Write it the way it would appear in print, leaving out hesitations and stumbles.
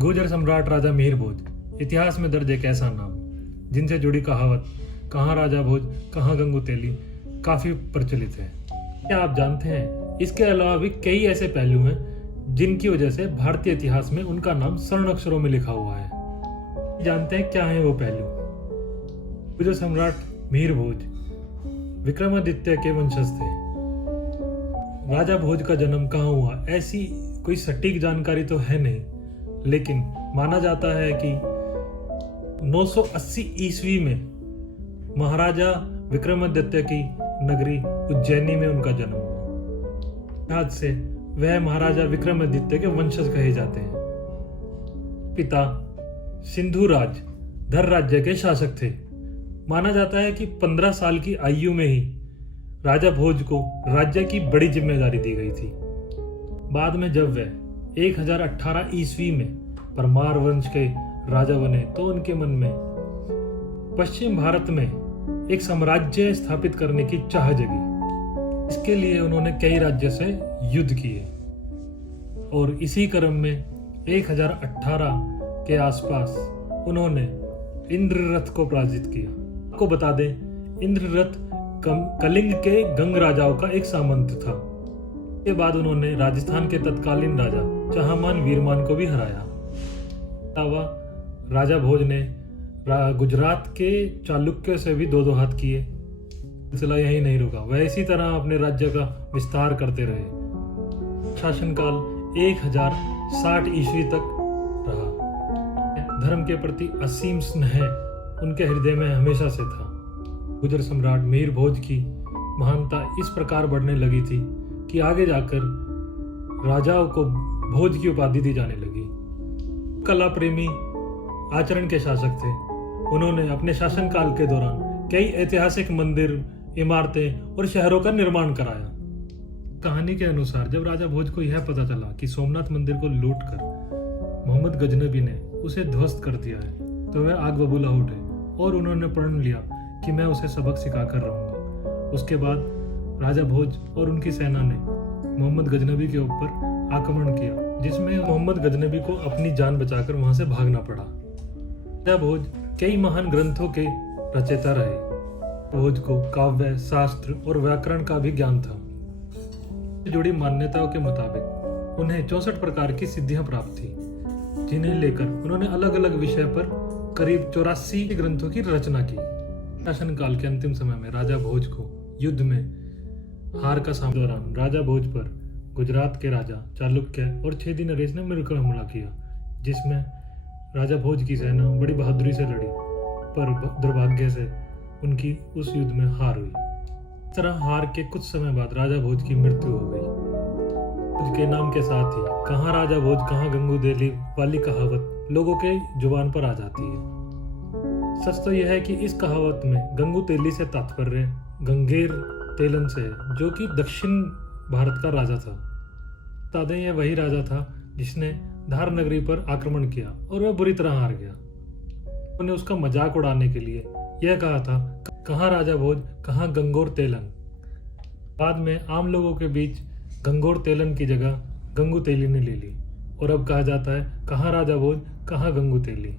गुर्जर सम्राट राजा मिहिर भोज इतिहास में दर्ज एक ऐसा नाम जिनसे जुड़ी कहावत कहाँ राजा भोज कहाँ गंगू तेली काफी प्रचलित है। क्या आप जानते हैं इसके अलावा भी कई ऐसे पहलू हैं जिनकी वजह से भारतीय इतिहास में उनका नाम स्वर्ण अक्षरों में लिखा हुआ है। जानते हैं क्या है वो पहलू। गुर्जर सम्राट मिहिर भोज विक्रमादित्य के वंशज थे। राजा भोज का जन्म कहाँ हुआ ऐसी कोई सटीक जानकारी तो है नहीं, लेकिन माना जाता है कि 980 ईस्वी में महाराजा विक्रमादित्य की नगरी उज्जैनी में उनका जन्म हुआ। आज से वह महाराजा विक्रमादित्य के वंशज कहे जाते हैं। पिता सिंधु राज धर राज्य के शासक थे। माना जाता है कि 15 साल की आयु में ही राजा भोज को राज्य की बड़ी जिम्मेदारी दी गई थी। बाद में जब वह 1018 ईस्वी में परमार वंश के राजा बने तो उनके मन में पश्चिम भारत में एक साम्राज्य स्थापित करने की चाह जगी। इसके लिए उन्होंने कई राज्यों से युद्ध किए और इसी क्रम में 1018 के आसपास उन्होंने इंद्ररथ को पराजित किया। आपको बता दें, इंद्ररथ कलिंग के गंग राजाओं का एक सामंत था। के बाद उन्होंने राजस्थान के तत्कालीन राजा चाहमान वीरमान को भी हराया। राजा भोज ने गुजरात के चालुक्य से भी दो हाथ किए। सिलसिला यही नहीं रुका, वह इसी तरह अपने राज्य का विस्तार करते रहे। शासनकाल 1060 ईस्वी तक रहा। धर्म के प्रति असीम स्नेह उनके हृदय में हमेशा से था। गुर्जर सम्राट मिहिर भोज की महानता इस प्रकार बढ़ने लगी थी कि आगे जाकर राजाओं को भोज की उपाधि दी जाने लगी। कला प्रेमी आचरण के शासक थे। उन्होंने अपने शासनकाल के दौरान कई ऐतिहासिक मंदिर, इमारतें और शहरों का निर्माण कराया। कहानी के अनुसार जब राजा भोज को यह पता चला कि सोमनाथ मंदिर को लूटकर मोहम्मद गजनबी ने उसे ध्वस्त कर दिया है तो वह आग बबूला उठे और उन्होंने प्रण लिया कि मैं उसे सबक सिखाकर रहूंगा। उसके बाद राजा भोज और उनकी सेना ने मोहम्मद गजनबी के ऊपर आक्रमण किया, जिसमें मोहम्मद गजनबी को अपनी जान बचाकर वहां से भागना पड़ा। राजा भोज कई महान ग्रंथों के रचयिता रहे। भोज को काव्य, शास्त्र और व्याकरण का भी ज्ञान था। जुड़ी मान्यताओं के मुताबिक उन्हें 64 प्रकार की सिद्धियां प्राप्त थी, जिन्हें लेकर उन्होंने अलग अलग विषय पर करीब 84 ग्रंथों की रचना की। शासनकाल के अंतिम समय में राजा भोज को युद्ध में हार का सामना दौरान राजा भोज पर गुजरात के राजा चालुक्य और छेदी नरेश ने मिलकर हमला किया, जिसमें राजा भोज की सेना बड़ी बहादुरी से लड़ी, पर दुर्भाग्य से उनकी उस युद्ध में हार हुई। इस तरह हार के कुछ समय बाद राजा भोज की मृत्यु हो गई। भोज के नाम के साथ ही कहाँ राजा भोज कहाँ गंगू तेली वाली कहावत लोगों के जुबान पर आ जाती है। सच तो यह है कि इस कहावत में गंगू तेली से तात्पर्य गंगेर तेलन से है, जो कि दक्षिण भारत का राजा था। बता दें, यह वही राजा था जिसने धार नगरी पर आक्रमण किया और वह बुरी तरह हार गया। उन्होंने उसका मजाक उड़ाने के लिए यह कहा था, कहाँ राजा भोज कहाँ गंगोर तेलन। बाद में आम लोगों के बीच गंगोर तेलन की जगह गंगू तेली ने ले ली और अब कहा जाता है, कहाँ राजा भोज कहाँ गंगू तेली।